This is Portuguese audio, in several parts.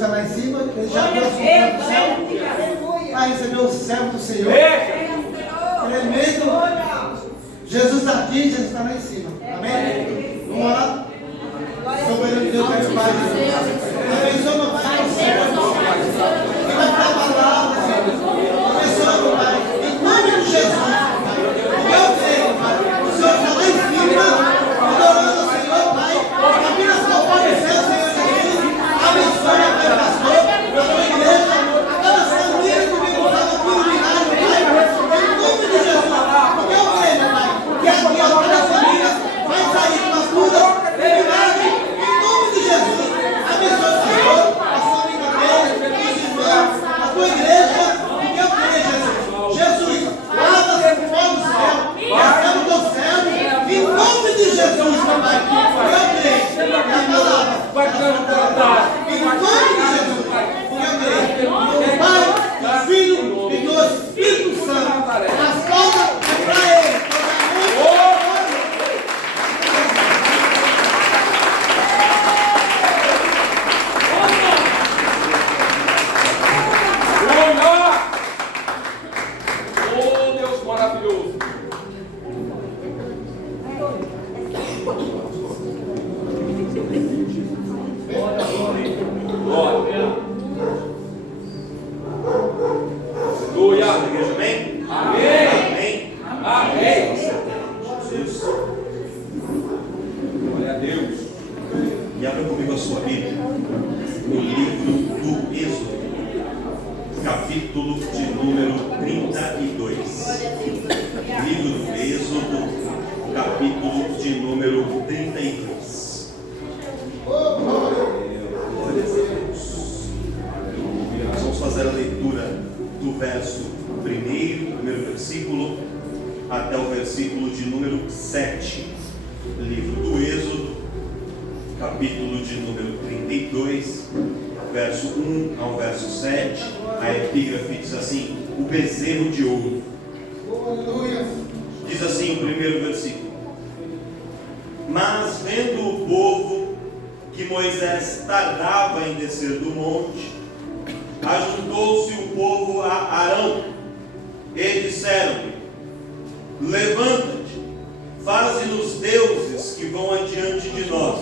está lá em cima, ele já deu o servo do céu. Vai receber o servo do Senhor. Tremendo. Jesus está aqui, Jesus está lá em cima. Amém? Vamos lá? Soberano Deus, Pai, Pai. Abençoa, meu Pai, o céu. Que vai ficar a palavra, Senhor. Abençoa, meu Pai. Em nome de Jesus. Eu creio, Pai. O Senhor está lá em cima, adorando o Senhor, Pai. Abra as portas do céu, Senhor Jesus. Abençoa, meu Pai, pastor, a tua igreja, cada família que me gostava tudo milagre, Pai. Em nome de Jesus. Porque eu creio, meu Pai, que aqui agora as famílias vai sair com a cura de milagre. Em nome de Jesus. Abençoa, Senhor, a sua vida dele, os irmãos, a tua igreja. Porque eu creio, Jesus. Jesus, guarda o fogo do céu, recebe o teu servo. Em nome de Jesus, meu Pai. Eu creio. E a palavra. Em nome de Jesus. Porque eu creio. No Pai, no Filho e no Espírito Santo. As palmas é para ele. Oh, Deus maravilhoso. Glória. Aleluia. Igreja, amém? Amém. Amém. Amém. Jesus. Glória a Deus. E abra comigo a sua Bíblia no livro do Êxodo, capítulo de número 32. Livro do Êxodo, capítulo de número 32. Glória a Deus. Nós vamos fazer a leitura do verso primeiro versículo, até o versículo de número 7. Livro do Êxodo, capítulo de número 32, verso 1 ao verso 7. A epígrafe diz assim: o bezerro de ouro. Diz assim o primeiro versículo: mas vendo o povo que Moisés tardava em descer do monte, ajuntou-se o povo a Arão e disseram-lhe: levanta-te, faze-nos deuses que vão adiante de nós,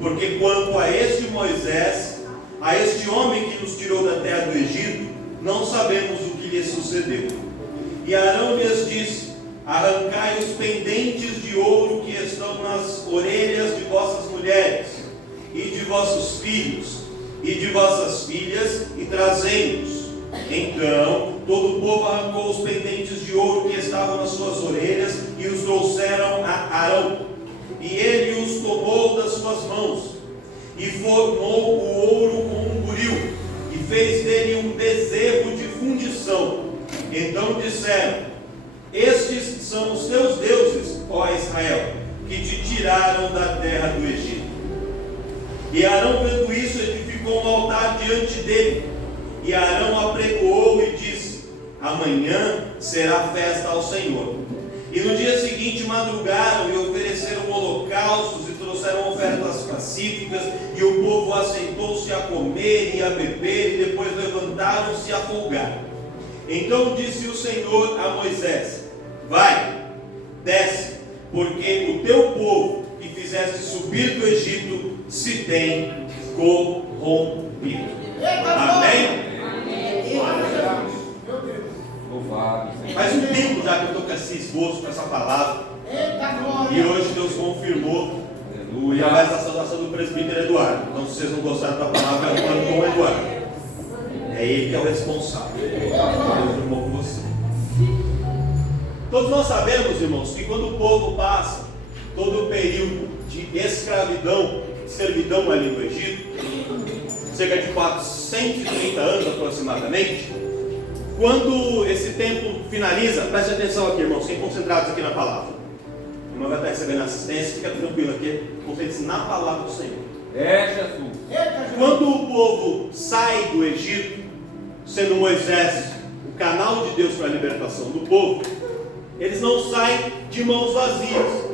porque quanto a este Moisés, a este homem que nos tirou da terra do Egito, não sabemos o que lhe sucedeu. E Arão lhes disse: arrancai os pendentes de ouro que estão nas orelhas de vossas mulheres, e de vossos filhos, e de vossas filhas, e trazei-os. Então todo o povo arrancou os pendentes de ouro que estavam nas suas orelhas, e os trouxeram a Arão. E ele os tomou das suas mãos, e formou o ouro com um buril, e fez dele um bezerro de fundição. Então disseram: estes são os teus deuses, ó Israel, que te tiraram da terra do Egito. E Arão, vendo isso, edificou um altar diante dele. E Arão apregoou e disse: amanhã será festa ao Senhor. E no dia seguinte madrugaram e ofereceram holocaustos e trouxeram ofertas pacíficas, e o povo assentou-se a comer e a beber, e depois levantaram-se a folgar. Então disse o Senhor a Moisés: vai, desce, porque o teu povo que fizeste subir do Egito se tem corrompido. Amém? Louvado. Faz um tempo já que eu estou com esse esboço, com essa palavra, e hoje Deus confirmou Aleluia. através da saudação do presbítero Eduardo. Então, se vocês não gostaram da palavra, eu falo com o Eduardo. É ele que é o responsável. Deus confirmou com você. Todos nós sabemos, irmãos, que quando o povo passa todo o período de escravidão, servidão ali no Egito, cerca de 430 anos aproximadamente, quando esse tempo finaliza, preste atenção aqui, irmãos, fiquem concentrados aqui na palavra. O irmão vai estar recebendo assistência, fica tranquilo aqui, concentre-se na palavra do Senhor. É Jesus. Quando o povo sai do Egito, sendo Moisés o canal de Deus para a libertação do povo, eles não saem de mãos vazias,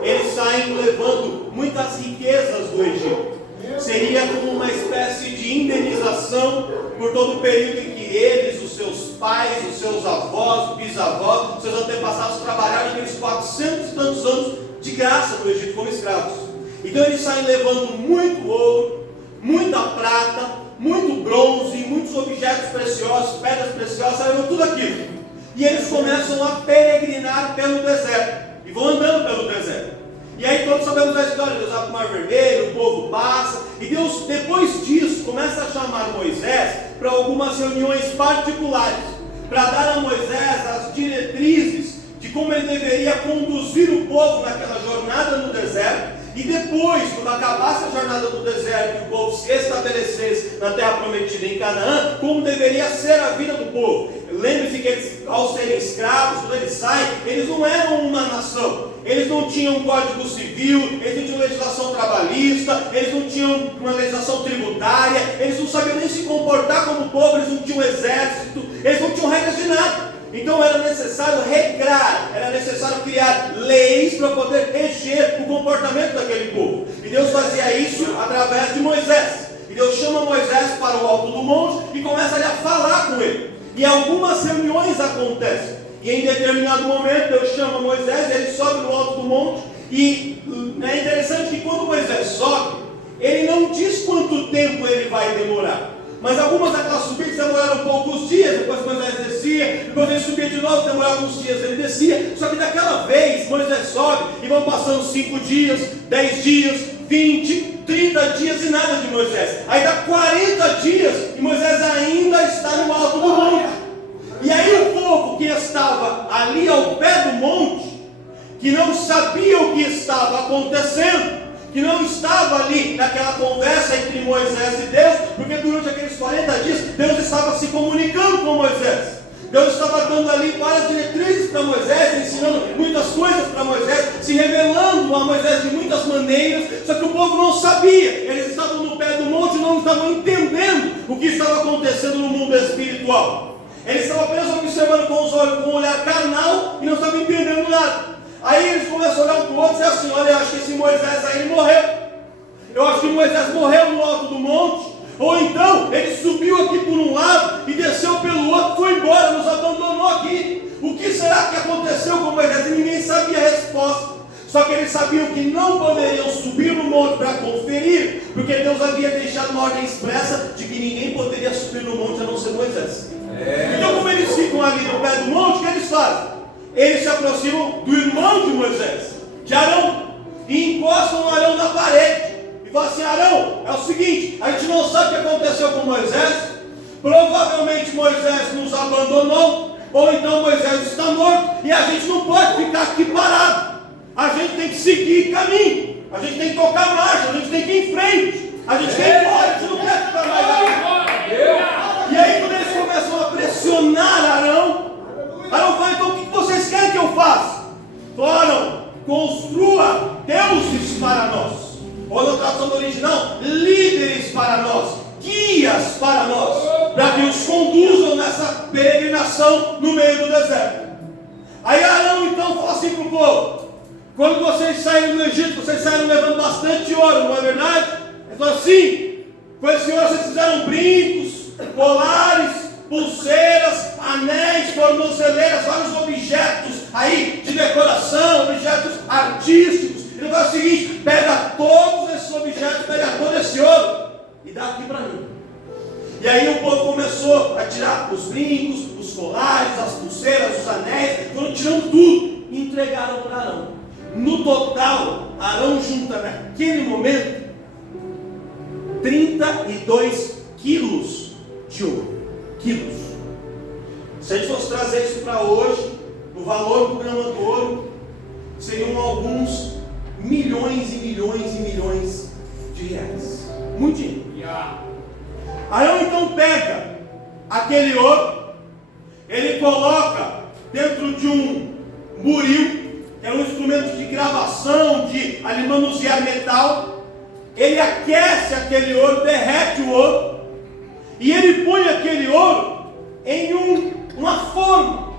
eles saem levando muitas riquezas do Egito. Seria como uma espécie de indenização por todo o período em que eles, os seus pais, os seus avós, bisavós, seus antepassados trabalharam aqueles 400 e tantos anos de graça no Egito como escravos. Então eles saem levando muito ouro, muita prata, muito bronze, muitos objetos preciosos, pedras preciosas, saem tudo aquilo. E eles começam a peregrinar pelo deserto. E vão andando pelo deserto. E aí todos sabemos a história, Deus abre o Mar Vermelho, o povo passa, e Deus, depois disso, começa a chamar Moisés para algumas reuniões particulares, para dar a Moisés as diretrizes de como ele deveria conduzir o povo naquela jornada no deserto. E depois, quando acabasse a jornada do deserto e o povo se estabelecesse na terra prometida em Canaã, como deveria ser a vida do povo. Lembre-se que eles, ao serem escravos, quando eles saem, eles não eram uma nação. Eles não tinham um código civil, eles não tinham legislação trabalhista, eles não tinham uma legislação tributária, eles não sabiam nem se comportar como povo, eles não tinham exército, eles não tinham regras de nada. Então era necessário regrar, era necessário criar leis para poder reger o comportamento daquele povo. E Deus fazia isso através de Moisés. E Deus chama Moisés para o alto do monte e começa a falar com ele. E algumas reuniões acontecem. E em determinado momento Deus chama Moisés, ele sobe no alto do monte. E é interessante que quando Moisés sobe, ele não diz quanto tempo ele vai demorar. Mas algumas daquelas subidas demoraram poucos dias, depois Moisés descia, depois ele subia de novo, demorava alguns dias, ele descia. Só que daquela vez Moisés sobe e vão passando 5 dias, 10 dias, 20, 30 dias e nada de Moisés. Aí dá 40 dias e Moisés ainda está no alto do monte. E aí o povo que estava ali ao pé do monte, que não sabia o que estava acontecendo, que não estava ali naquela conversa entre Moisés e Deus, porque durante aqueles 40 dias Deus estava se comunicando com Moisés. Deus estava dando ali várias diretrizes para Moisés, ensinando muitas coisas para Moisés, se revelando a Moisés de muitas maneiras, só que o povo não sabia. Eles estavam no pé do monte e não estavam entendendo o que estava acontecendo no mundo espiritual. Eles estavam apenas observando com os olhos, com um olhar carnal, e não estavam entendendo nada. Aí eles começam a olhar um para o outro e dizer assim: olha, eu acho que esse Moisés aí morreu. Eu acho que Moisés morreu no alto do monte. Ou então ele subiu aqui por um lado e desceu pelo outro, foi embora, nos abandonou aqui. O que será que aconteceu com Moisés? E ninguém sabia a resposta. Só que eles sabiam que não poderiam subir no monte para conferir, porque Deus havia deixado uma ordem expressa de que ninguém poderia subir no monte a não ser Moisés. Então, como eles ficam ali no pé do monte, o que eles fazem? Eles se aproximam do irmão de Moisés, de Arão, e encostam Arão na parede e falam assim: Arão, é o seguinte, a gente não sabe o que aconteceu com Moisés, provavelmente Moisés nos abandonou, ou então Moisés está morto, e a gente não pode ficar aqui parado, a gente tem que seguir caminho, a gente tem que tocar marcha, a gente tem que ir em frente, a gente tem que ir embora, a gente não quer ficar mais aqui. E aí quando eles começam a pressionar Arão fala: então o que vocês querem que eu faça? Falaram: construa deuses para nós. Ou na tradução original, líderes para nós, guias para nós, para que os conduzam nessa peregrinação no meio do deserto. Aí Arão então fala assim para o povo: quando vocês saíram do Egito, vocês saíram levando bastante ouro, não é verdade? Ele falou assim: com esse ouro vocês fizeram brincos, colares, pulseiras, anéis, tornozeleiras, vários objetos aí de decoração, objetos artísticos. Ele fala o seguinte: pega todos esses objetos, pega todo esse ouro e dá aqui para mim. E aí o povo começou a tirar os brincos, os colares, as pulseiras, os anéis, foram tirando tudo e entregaram para Arão. No total, Arão junta naquele momento 32 quilos de ouro. Quilos. Se a gente fosse trazer isso para hoje, o valor do grama do ouro seriam alguns milhões e milhões e milhões de reais. Muito dinheiro. Arão então pega aquele ouro, ele coloca dentro de um buril, que é um instrumento de gravação, de ali manusear metal. Ele aquece aquele ouro, derrete o ouro, e ele põe aquele ouro em uma forma,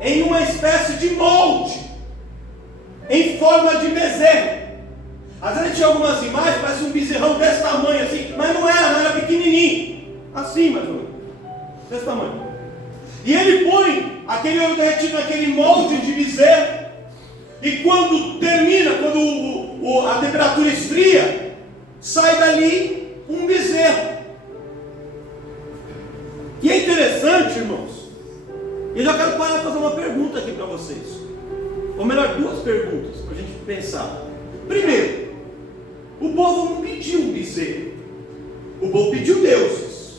em uma espécie de molde, em forma de bezerro. Às vezes a tinha algumas imagens, parece um bezerrão desse tamanho assim, mas não era pequenininho, assim mais ou menos, desse tamanho. E ele põe aquele ouro derretido naquele molde de bezerro, e quando termina, quando a temperatura esfria, sai dali um bezerro. E é interessante, irmãos, eu já quero parar e fazer uma pergunta aqui para vocês, ou melhor, duas perguntas para a gente pensar. Primeiro, o povo não pediu um bezerro, o povo pediu deuses.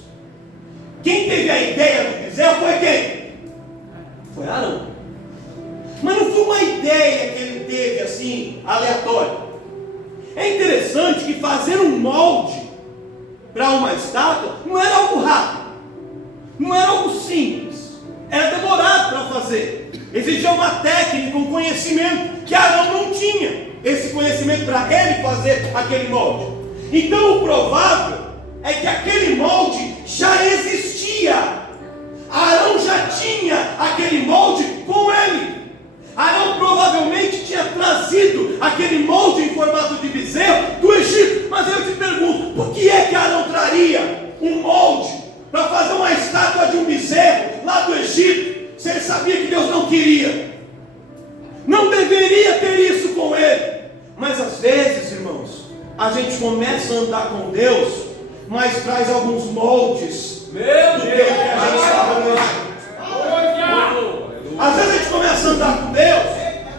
Quem teve a ideia do bezerro foi quem? Foi Arão. Mas não foi uma ideia que ele teve assim, aleatória. É interessante que fazer um molde para uma estátua não era algo rápido, não era algo simples, era demorado para fazer, exigia uma técnica, um conhecimento que Arão não tinha, esse conhecimento para ele fazer aquele molde. Então o provável é que aquele molde já existia, Arão já tinha aquele molde com ele. Arão provavelmente tinha trazido aquele molde em formato de bezerro do Egito. Mas eu te pergunto, por que é que Arão traria um molde para fazer uma estátua de um bezerro lá do Egito, se ele sabia que Deus não queria? Não deveria ter isso com ele. Mas às vezes, irmãos, a gente começa a andar com Deus, mas traz alguns moldes do tempo que a gente estava no Egito. Às vezes a gente começa a andar com Deus,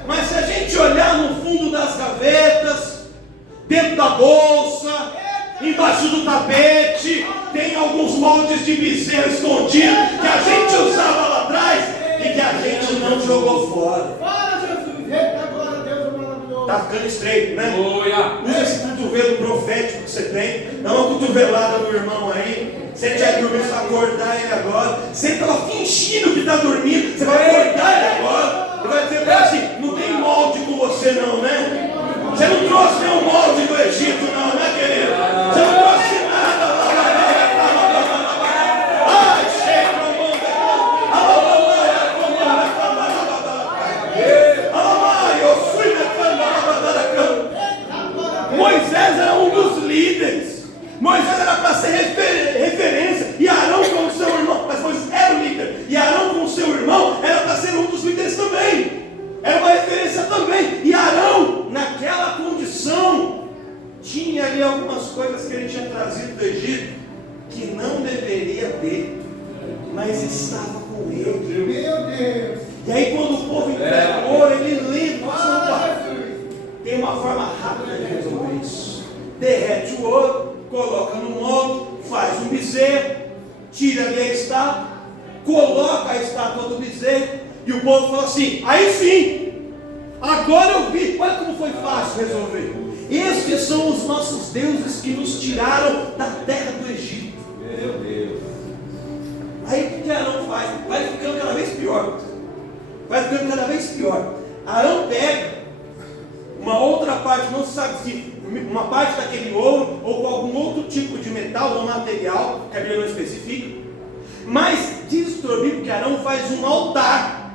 mas se a gente olhar no fundo das gavetas, dentro da bolsa, embaixo do tapete, tem alguns moldes de bezerro escondido que a gente usava lá atrás e que a gente não jogou fora. Fala, Jesus, eita, glória a Deus, maravilhoso. Tá ficando estreito, né? Aleluia. Usa esse cotovelo profético que você tem, dá uma cotovelada no irmão aí. Se ele estiver dormindo, você vai acordar ele agora. Se ele estava fingindo que está dormindo, você vai acordar ele agora. Ele vai dizer para ele assim: não tem molde com você não, né? Você não trouxe nenhum molde do Egito não, né, querido? Você não trouxe nada lá. Ai, chega, Moisés era um dos líderes. Moisés era para ser referência, e Arão com seu irmão, mas Moisés era o líder, e Arão com seu irmão era para ser um dos líderes também, era uma referência também. E Arão, naquela condição, tinha ali algumas coisas que ele tinha trazido do Egito, que não deveria ter, mas estava com ele. Meu Deus. E aí quando o povo entrega o ouro, ele lembra, tem uma forma rápida de resolver isso. Derrete o ouro, coloca no molde, faz um bezerro, tira ali a estátua, coloca a estátua do bezerro, e o povo fala assim: aí sim, agora eu vi, olha como foi fácil resolver. Estes são os nossos deuses que nos tiraram da terra do Egito. Meu Deus. Aí o que Arão faz? Vai ficando cada vez pior. Vai ficando cada vez pior. Arão pega uma outra parte, não se sabe se uma parte daquele ouro ou com algum outro tipo de metal ou material, que a Bíblia não especifica, mas diz o Bíblia que Arão faz um altar,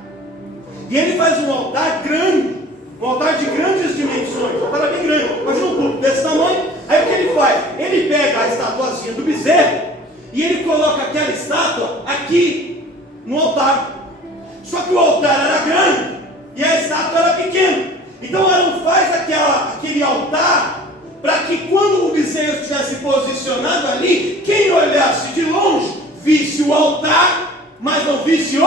e ele faz um altar grande, um altar de grandes dimensões, um altar bem grande, imagina um púlpito desse tamanho. Aí o que ele faz? Ele pega a estatuazinha do bezerro e ele coloca aquela estátua aqui no altar, só que o altar era grande e a estátua era pequena. Então Arão faz aquele altar para que quando o bezerro estivesse posicionado ali, quem olhasse de longe visse o altar, mas não visse o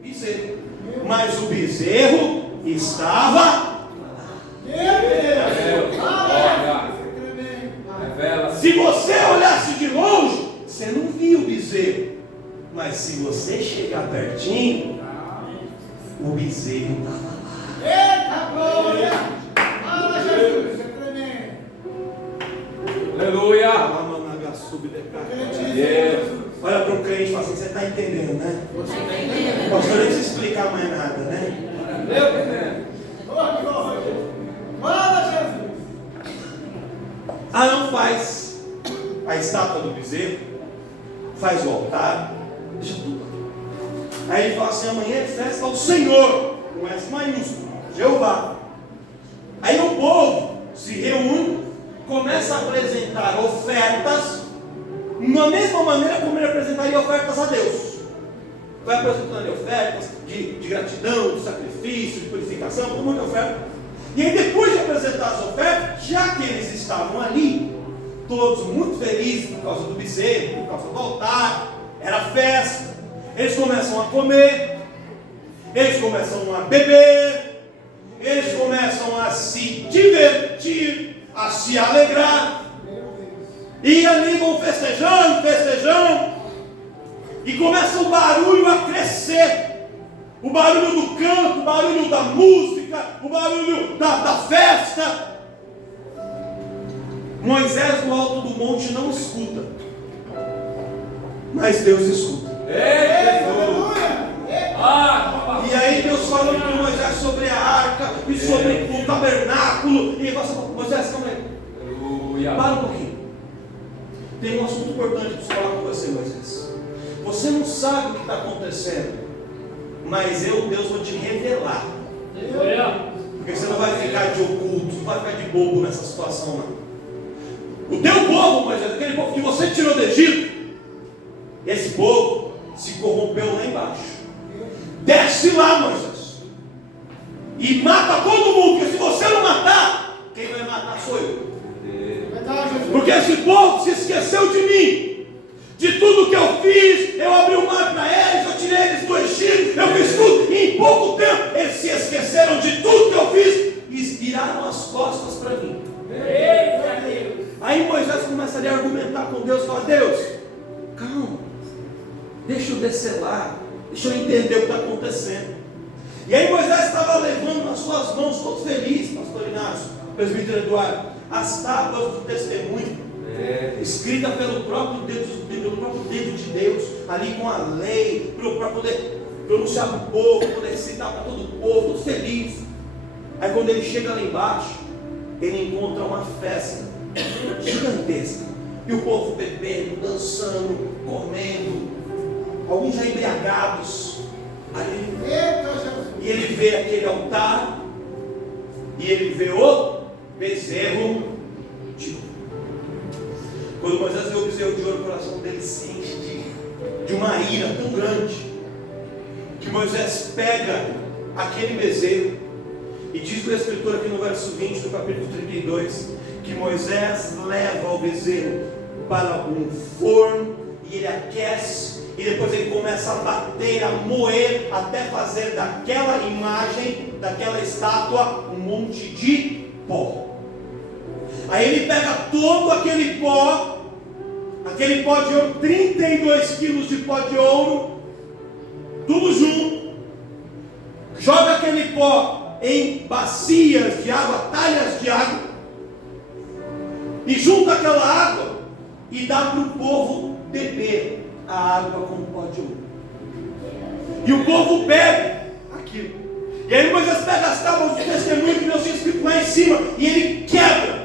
bezerro. Mas o bezerro estava. Se você olhasse de longe, você não via o bezerro. Mas se você chegar pertinho, o bezerro estava lá. Eita glória! Fala, Jesus, isso é tremendo. Aleluia. Olha para um crente e fala assim: você está entendendo, né? Você está entendendo? Pastor, não precisa explicar mais nada, né? Fala, Jesus! Arão faz a estátua do bezerro, faz o altar, deixa tudo. Aí ele fala assim: amanhã é festa ao Senhor, com S maiúsculo, Jeová. Aí o povo se se reúne, começa a apresentar ofertas, da mesma maneira como ele apresentaria ofertas a Deus. Vai apresentando ofertas de gratidão, de sacrifício, de purificação, um monte de oferta. E aí depois de apresentar as ofertas, já que eles estavam ali, todos muito felizes por causa do bezerro, por causa do altar, era festa, eles começam a comer, eles começam a beber, eles começam a se divertir, a se alegrar, e ali vão festejando, e começa o barulho a crescer, o barulho do canto, o barulho da música, o barulho da festa. Moisés no alto do monte não escuta, mas Deus escuta. E aí Deus falando com Moisés sobre a arca e sobre o tabernáculo. E ele fala: Moisés, calma aí, para um pouquinho. Tem um assunto importante para falar com você, Moisés. Você não sabe o que está acontecendo, mas eu, Deus, vou te revelar. Porque você não vai ficar de oculto, não vai ficar de bobo nessa situação, não. O teu povo, Moisés, aquele povo que você tirou do Egito, esse povo se corrompeu lá embaixo. Desce lá, Moisés, e mata todo mundo, porque se você não matar, quem vai matar sou eu. Porque esse povo se esqueceu de mim, de tudo que eu fiz. Eu abri o mar para eles, eu tirei eles do Egito, eu fiz tudo, e em pouco tempo eles se esqueceram de tudo que eu fiz e viraram as costas para mim. Aí Moisés começa a argumentar com Deus, fala: Deus, calma, deixa eu descer lá, deixa eu entender o que está acontecendo. E aí Moisés estava levando nas suas mãos, todo feliz, pastor Inácio, presbítero Eduardo, as tábuas do testemunho, escrita pelo próprio dedo de Deus, ali com a lei, para poder pronunciar para o povo, para poder citar para todo o povo, todo feliz. Aí quando ele chega lá embaixo, ele encontra uma festa gigantesca, e o povo bebendo, dançando, comendo, alguns já embriagados ali. E ele vê aquele altar, e ele vê o bezerro de ouro. Quando Moisés vê o bezerro de ouro, o coração dele se enche de uma ira tão grande, que Moisés pega aquele bezerro, e diz o escritor aqui no verso 20 do capítulo 32, que Moisés leva o bezerro para um forno, e ele aquece, e depois ele começa a bater, a moer, até fazer daquela imagem, daquela estátua, um monte de pó. Aí ele pega todo aquele pó de ouro, 32 quilos de pó de ouro, tudo junto, joga aquele pó em bacias de água, talhas de água, e junta aquela água e dá para o povo beber a água com o pó de ouro. E o povo bebe aquilo. E aí Moisés pega as tábuas de testemunho que Deus tinha escrito lá em cima, e ele quebra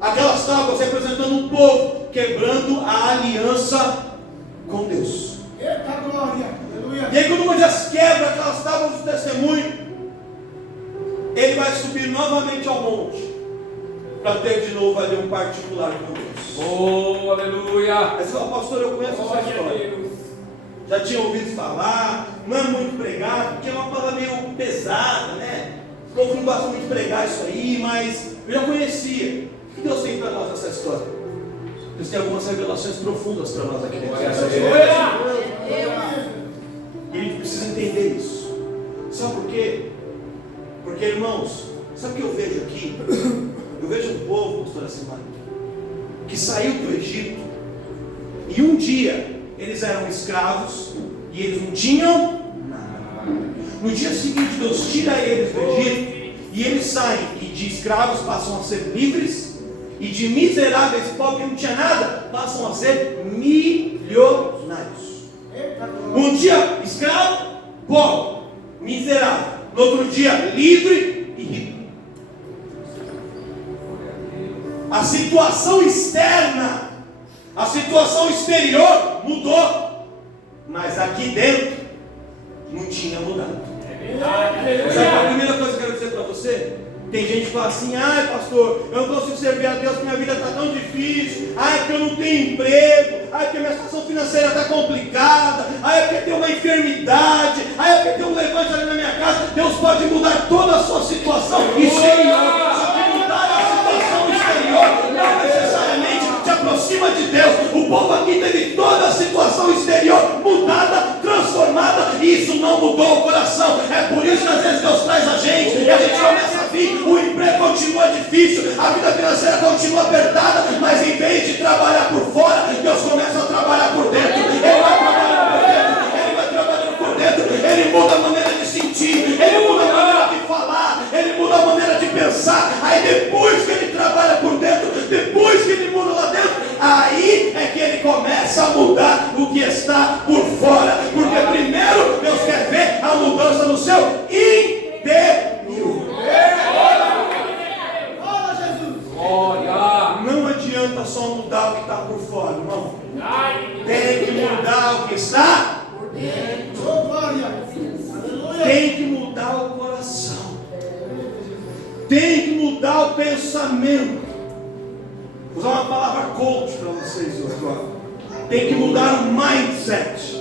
aquelas tábuas, representando o povo quebrando a aliança com Deus. Eita glória, aleluia. E aí quando Moisés quebra aquelas tábuas de testemunho, ele vai subir novamente ao monte, para ter de novo ali um particular com Deus. Oh, aleluia. Aí você fala: pastor, eu conheço essa história, já tinha ouvido falar, não é muito pregado, porque é uma palavra meio pesada, né? O povo não gosta muito de pregar isso aí, mas eu já conhecia. O que Deus tem para nós nessa história? Deus tem algumas revelações profundas para nós aqui dentro dessa história. E a gente precisa entender isso. Sabe por quê? Porque, irmãos, sabe o que eu vejo aqui? Eu vejo um povo, pastora Simone, que saiu do Egito, e um dia eles eram escravos, e eles não tinham nada. No dia seguinte Deus tira eles do Egito, e eles saem, e de escravos passam a ser livres, e de miseráveis pobres que não tinha nada, passam a ser milionários. Um dia escravo, pobre, miserável, no outro dia livre e rico. A situação externa, a situação exterior mudou, mas aqui dentro não tinha mudado. Sabe a primeira coisa que eu quero dizer para você? Tem gente que fala assim: ai pastor, eu não consigo servir a Deus porque minha vida está tão difícil, ai porque eu não tenho emprego, ai porque minha situação financeira está complicada, ai porque tem uma enfermidade, ai porque tem um levante ali na minha casa. Deus pode mudar toda a sua situação exterior, só que mudar a situação exterior não necessariamente te aproxima de Deus. O povo aqui teve toda a situação exterior mudada, transformada, e isso não mudou o coração. É por isso que às vezes Deus traz a gente e a gente começa a vir, o emprego continua difícil, a vida financeira continua apertada, mas em vez de trabalhar por fora, Deus começa a trabalhar por dentro. Ele vai trabalhando por dentro, ele vai trabalhando por dentro, ele muda a maneira de sentir, ele muda a maneira de falar, ele muda a maneira de pensar. Aí depois que ele trabalha por dentro, depois que ele muda lá dentro, aí é que ele começa a mudar o que está por fora, porque primeiro Deus quer ver a mudança no seu interior. Não adianta só mudar o que está por fora, irmão. Tem que mudar o que está por dentro. Tem que mudar o coração. Tem que mudar o pensamento. Vou usar uma palavra coach para vocês hoje agora. Tem que mudar o mindset.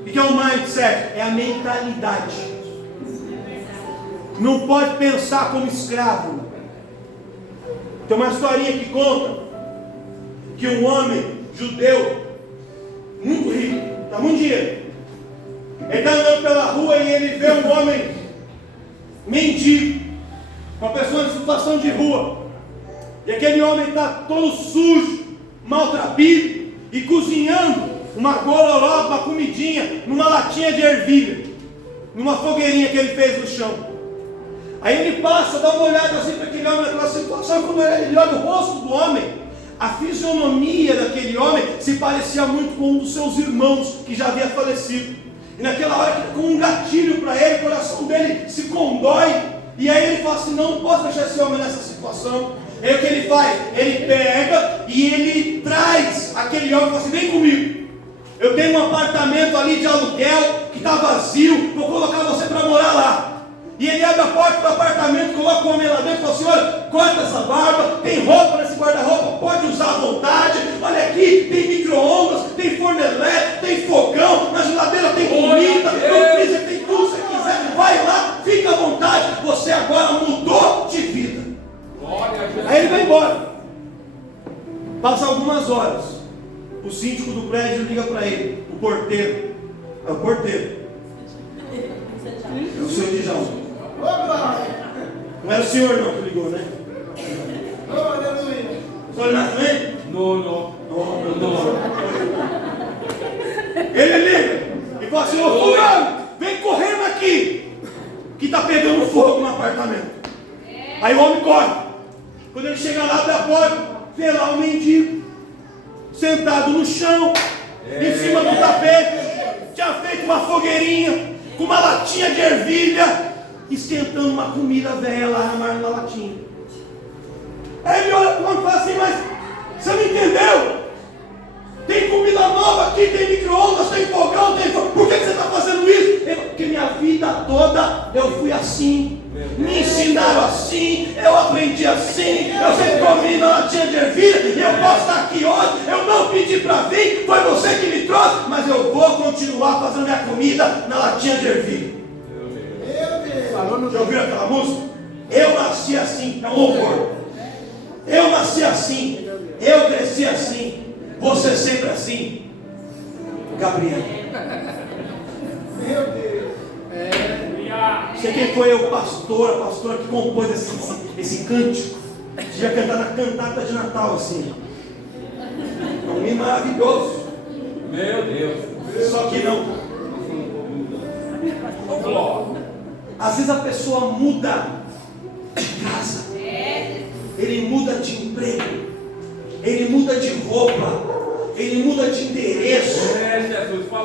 O que é o mindset? É a mentalidade. Não pode pensar como escravo. Tem uma historinha que conta que um homem judeu muito rico, está muito dinheiro, ele está andando pela rua e ele vê um homem mendigo, uma pessoa em situação de rua, e aquele homem está todo sujo, maltrapilho, e cozinhando uma gororoba, uma comidinha, numa latinha de ervilha, numa fogueirinha que ele fez no chão. Aí ele passa, dá uma olhada assim para aquele homem naquela situação, e quando ele olha o rosto do homem, a fisionomia daquele homem se parecia muito com um dos seus irmãos que já havia falecido. E naquela hora, com um gatilho para ele, o coração dele se condói, e aí ele fala assim: não posso deixar esse homem nessa situação. Aí o que ele faz? Ele pega e ele traz aquele homem e fala assim: vem comigo, eu tenho um apartamento ali de aluguel que está vazio, vou colocar você para morar lá. E ele abre a porta do apartamento, coloca o homem lá dentro e fala assim: olha, corta essa barba, tem roupa nesse guarda-roupa, pode usar à vontade, olha aqui, tem micro-ondas, tem forno elétrico, tem fogão, na geladeira tem comida, no freezer tem tudo que você quiser, vai lá, fica à vontade, você agora mudou de vida. Aí ele vai embora. Passa algumas horas, o síndico do prédio liga para ele, o porteiro, é o porteiro, é o senhor Djalma. Não era o senhor não que ligou, né? O senhor não também? Não. Ele liga e fala assim: ô fulano, vem correndo aqui, que está pegando fogo no apartamento. Aí o homem corre. Quando ele chega lá, abre a porta, vê lá o mendigo sentado no chão, em cima do tapete, tinha feito uma fogueirinha com uma latinha de ervilha, esquentando uma comida velha lá na latinha. Aí ele olha para o homem e fala assim: mas você não entendeu? Tem comida nova aqui, tem micro-ondas, tem fogão, por que você está fazendo isso? Porque minha vida toda eu fui assim, me ensinaram assim, eu aprendi assim, eu sempre comi na latinha de ervilha e eu posso estar aqui hoje, eu não pedi para vir, foi você que me trouxe, mas eu vou continuar fazendo minha comida na latinha de ervilha. Já ouviram aquela música? Eu nasci assim, é um louvor. Eu nasci assim, eu cresci assim, você sempre assim. Gabriel. Meu Deus. Você quem foi o pastor, a pastora que compôs esse cântico? Você já cantar na cantata de Natal assim. É um hino maravilhoso. Meu Deus. Só que não. Às vezes a pessoa muda de casa, ele muda de emprego, ele muda de roupa, ele muda de endereço,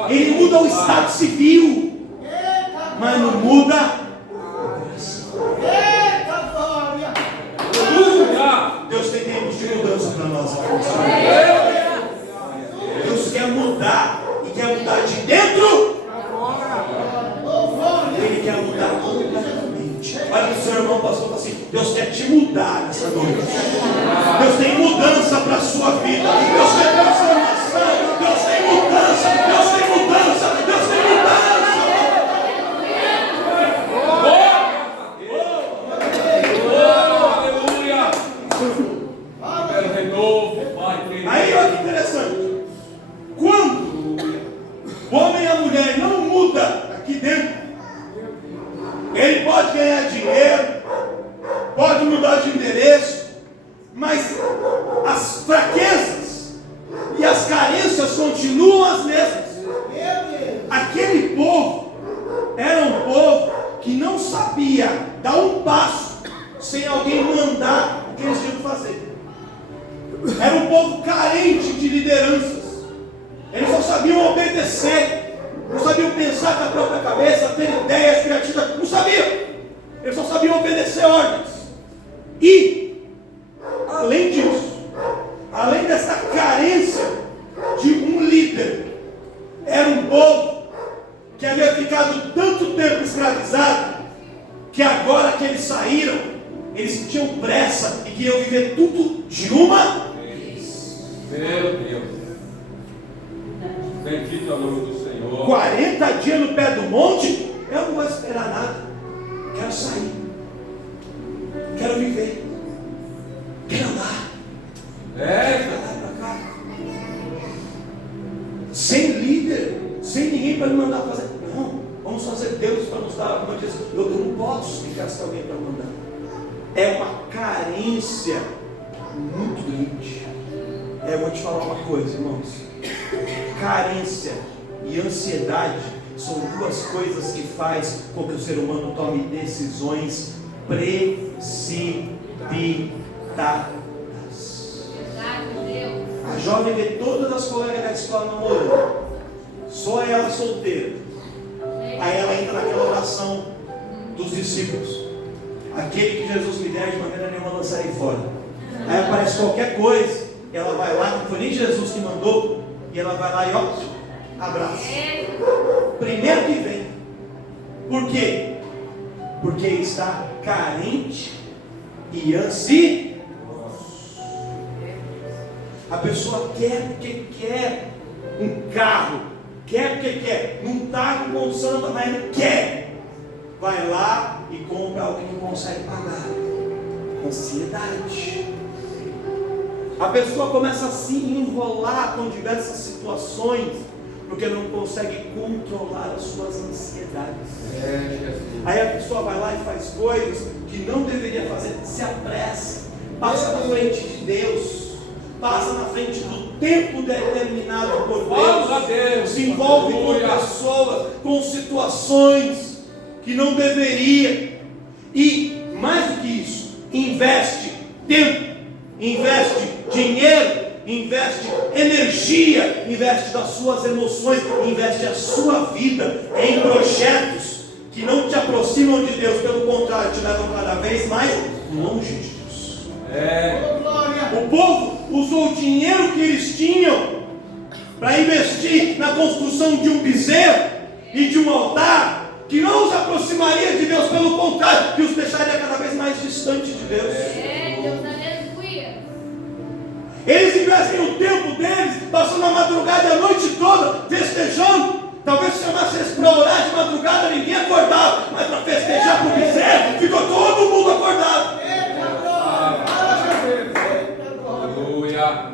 ele muda o estado civil, mas não muda o coração. Deus tem tempos de mudança para nós. Deus quer mudar e quer mudar de dentro. Ele quer mudar completamente. Olha que o seu irmão passou assim: Deus quer te mudar nessa noite. Deus tem mudança para a sua vida. Deus tem transformação. Deus tem mudança. Deus tem mudança. Deus tem mudança. Aleluia. Quero renovo, Pai. Aí olha que interessante. Quando o homem e a mulher não mudam aqui dentro, ele pode ganhar dinheiro, pode mudar de endereço, mas as fraquezas e as carências continuam as mesmas. Aquele povo era um povo que não sabia dar um passo sem alguém mandar o que eles tinham que fazer. Era um povo carente de lideranças. Eles só sabiam obedecer, não sabiam pensar com a própria cabeça, ter ideias criativas, não sabiam. Eles só sabiam obedecer ordens. E, além disso, além dessa carência de um líder, era um povo que havia ficado tanto tempo escravizado, que agora que eles saíram, eles tinham pressa e queriam viver tudo de uma vez. Meu Deus. Bendito é o nome do Senhor. 40 dias no pé do monte, eu não vou esperar nada. Quero sair. Quero viver. Quero andar. Quero andar para cá. Sem líder, sem ninguém para me mandar fazer. Não, vamos fazer Deus para nos dar. Como eu disse, eu não posso ficar sem alguém para mandar. É uma carência muito grande. Eu vou te falar uma coisa, irmãos. Carência e ansiedade são duas coisas que faz com que o ser humano tome decisões precipitadas. A jovem vê todas as colegas da escola namorando, só ela solteira. Aí ela entra naquela oração dos discípulos: aquele que Jesus me der, de maneira nenhuma lançarei fora. Aí aparece qualquer coisa, ela vai lá, não foi nem Jesus que mandou, e ela vai lá e ó, abraça. Primeiro que vem. Por quê? Porque está carente e ansioso. A pessoa quer porque quer um carro, quer porque quer, não está com condição, mas ele quer. Vai lá e compra algo que não consegue pagar. Ansiedade. A pessoa começa a se enrolar com diversas situações, porque não consegue controlar as suas ansiedades. Aí a pessoa vai lá e faz coisas que não deveria fazer, se apressa, passa na frente de Deus, passa na frente do tempo determinado por Deus, se envolve com pessoas, com situações que não deveria, e mais do que isso, investe tempo, investe dinheiro, investe energia, investe das suas emoções, investe a sua vida em projetos que não te aproximam de Deus, pelo contrário, te levam cada vez mais longe de Deus. O povo usou o dinheiro que eles tinham para investir na construção de um bezerro e de um altar que não os aproximaria de Deus, pelo contrário, que os deixaria cada vez mais distantes de Deus. Eles investem o tempo deles, passando a madrugada e a noite toda, festejando. Talvez se chamasse eles para orar de madrugada, ninguém acordava, mas para festejar para o bezerro, ficou todo mundo acordado. Aleluia.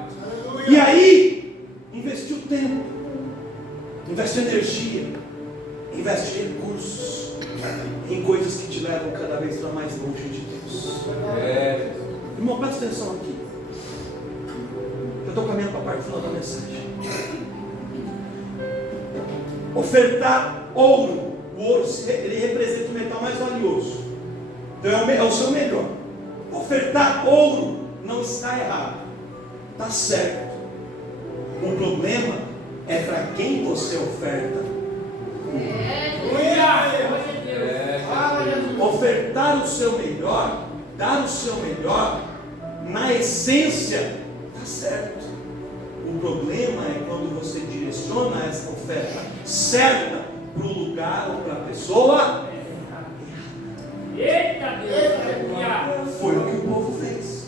E aí, investiu tempo, investe energia, investe recursos em coisas que te levam cada vez para mais longe de Deus. Irmão, presta atenção aqui. Eu estou caminhando para a parte final da mensagem. Ofertar ouro. O ouro ele representa o metal mais valioso. Então é o seu melhor. Ofertar ouro não está errado, está certo. O problema é para quem você oferta. Ofertar o seu melhor, dar o seu melhor, na essência, está certo. O problema é quando você direciona essa oferta certa para o lugar ou para a pessoa. Eita Deus! Foi o que o povo fez.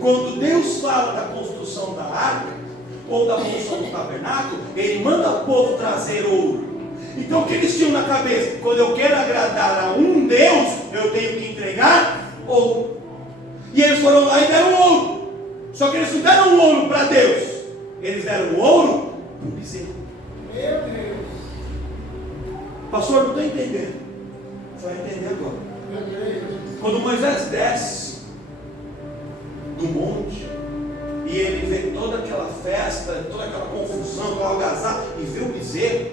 Quando Deus fala da construção da arca, ou da construção do tabernáculo, Ele manda o povo trazer ouro. Então o que eles tinham na cabeça? Quando eu quero agradar a um Deus, eu tenho que entregar ouro. E eles foram lá e deram ouro. Só que eles não deram ouro para Deus, eles deram ouro para o bezerro. Meu Deus. Pastor, não estou entendendo. Você vai entender agora. Quando Moisés desce do monte e ele vê toda aquela festa, toda aquela confusão, aquela algazarra, e vê o bezerro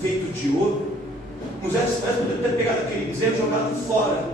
feito de ouro, Moisés poderia ter pegado aquele bezerro e jogado fora.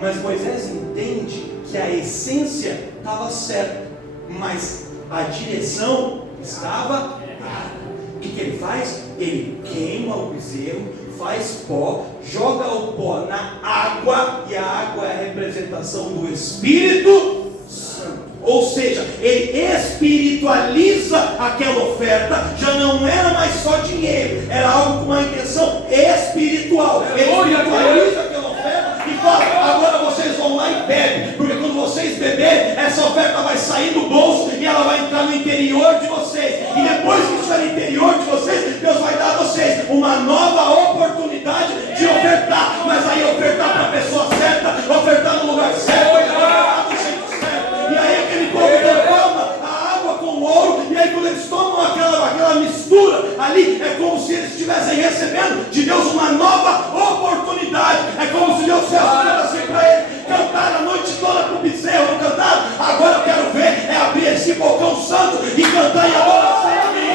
Mas Moisés entende que a essência estava certa, mas a direção estava errada. O que ele faz? Ele queima o bezerro, faz pó, joga o pó na água, e a água é a representação do Espírito Santo. Ou seja, ele espiritualiza aquela oferta, já não era mais só dinheiro, era algo com uma intenção espiritual. Ele espiritualiza aquela oferta e fala: agora vocês vão lá e bebem, porque quando vocês beberem, essa oferta vai sair do bolso e ela vai entrar no interior de vocês, e depois que estiver no interior de vocês, Deus vai dar a vocês uma nova oportunidade de ofertar, mas aí ofertar para a pessoa certa, ofertar no lugar certo, ofertar do jeito certo. E aí aquele povo toma a água com o ouro, e aí quando eles tomam aquela mistura ali, é como se eles estivessem recebendo de Deus uma nova oportunidade. É como se Deus fosse assim para eles: cantaram a noite toda para o bezerro, não cantaram? Agora eu quero ver é abrir esse balcão santo e cantar em adoração a mim.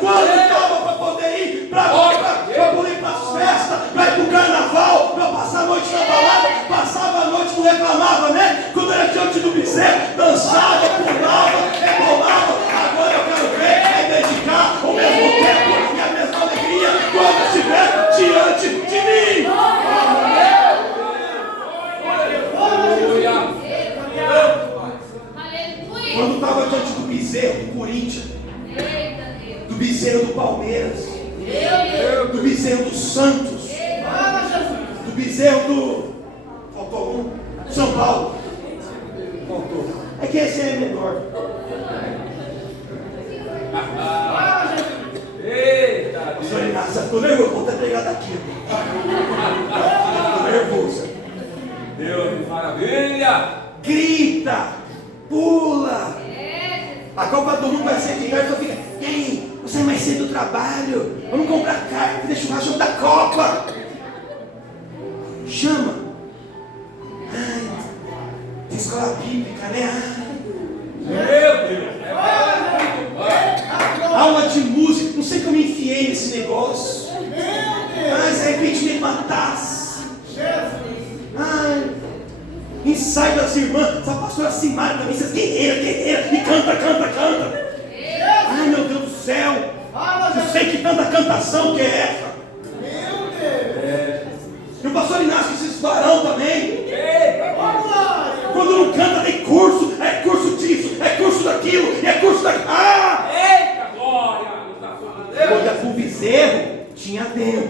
Quando estava para poder ir para poder ir para as festas, para ir para o carnaval, para passar a noite na balada, passava a noite, não reclamava, né? Quando era diante do bezerro, dançava, pulava, rebolava. Agora eu quero ver é dedicar o mesmo tempo e a mesma alegria quando estiver diante de mim. Quando estava diante do bezerro do Corinthians, do bezerro do Palmeiras, do bezerro do Santos, do bezerro do... faltou um? São Paulo. Faltou. É que esse é menor. Eita, Pastor Inácio, ficou nervoso, vou ter pregado aqui. Ficou nervoso. Deus, maravilha! Grita, pula. A Copa do Mundo vai ser de tarde, fica: ei, você é mais cedo do trabalho, vamos comprar carne, deixa o churrasco da Copa. Chama. Ai, tem escola bíblica, né? Meu Deus! Aula de música, não sei como eu enfiei nesse negócio. Ai, se de repente me matasse. Ai, ensaio das irmãs, essa pastora Simara também, essas guerreiras, e canta. Ai, meu Deus do céu, eu sei que tanta cantação que é essa. E o pastor Inácio, esses varão também. Quando não canta, tem curso, é curso disso, é curso daquilo, e é curso daquilo. Eita, glória! Quando é pro bezerro, tinha tempo.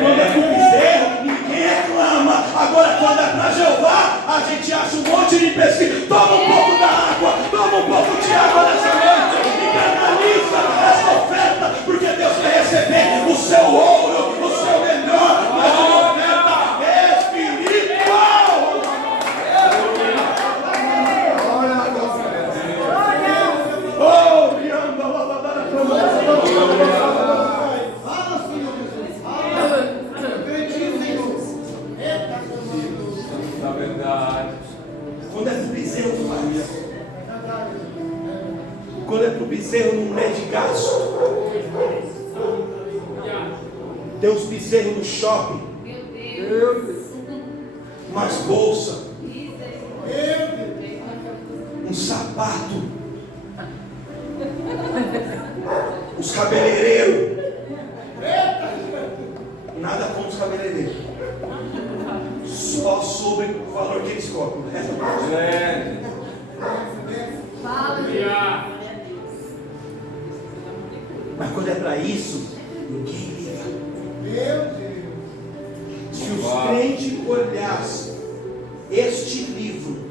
Quando é pro bezerro, ninguém reclama. Agora, quando é para Jeová, a gente acha um monte de empecilho. Toma um pouco da água, toma um pouco de água nessa noite e canaliza essa oferta, porque Deus vai receber o seu ouro, o seu melhor, mas uma oferta espiritual. Oh, Rianda, lavadara, Na verdade. quando é pro bezerro faz. Quando é pro bezerro não mede gasto. Tem uns bezerros no shopping, umas bolsas, um sapato, os cabeleireiros. Nada contra os cabeleireiros, só sobre o valor que eles cobram. Mas quando é para isso, ninguém liga. crente olhasse este livro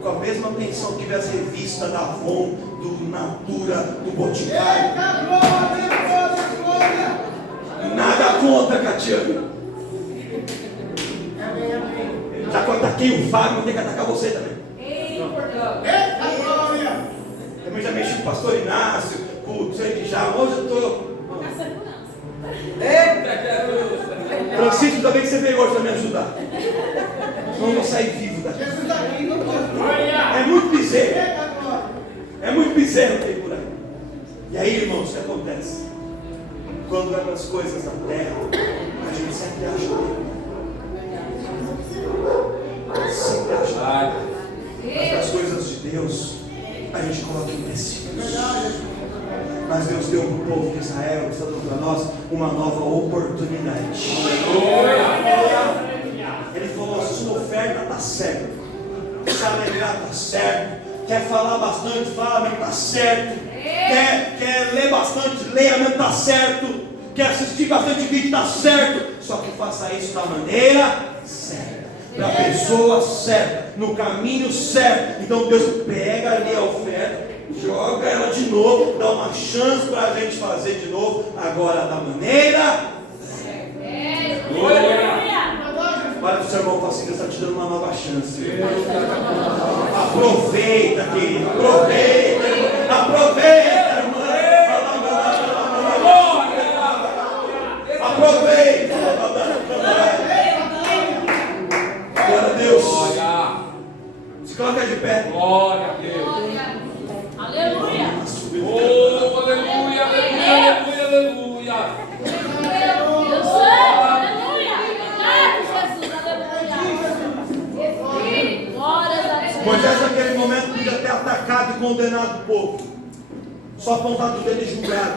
com a mesma atenção que vê as revistas da Avon, do Natura, do Boticário. Nada contra, Catiana. Já que eu ataquei o Fábio, vou ter que atacar você também. Também já mexi com o pastor Inácio, com o Zé já. Hoje eu estou. Francisco, também que você veio hoje para me ajudar. Senão eu vou sair vivo daqui. É muito bezerro. É muito bezerro que tem por aí. E aí, irmãos, o que acontece? Quando vai para as coisas da terra, a gente sempre acha bem. Sempre acha bem. Mas as coisas de Deus, a gente coloca empecilhos. Mas Deus deu para o povo de Israel, está dando para nós uma nova oportunidade. Ele falou: a sua oferta está certa, se alegrar está certo, quer falar bastante, fala, mas está certo, quer ler bastante, leia, mas está certo, quer assistir bastante vídeo, está certo, só que faça isso da maneira certa, da pessoa certa, no caminho certo. Então Deus pega ali a oferta, joga ela de novo, dá uma chance para a gente fazer de novo, agora da maneira certa. Olha para o seu irmão e fala assim: Deus está te dando uma nova chance. Aproveita, querido, aproveita, irmã. Aproveita. Glória a Deus. Se coloca de pé. Glória a Deus. Aleluia. Oh, aleluia, aleluia, aleluia, aleluia. Deus santo, aleluia. Obrigado, Jesus, aleluia. Glórias a Deus. Moisés naquele momento podia ter atacado e condenado o povo, só apontado o dedo e julgado.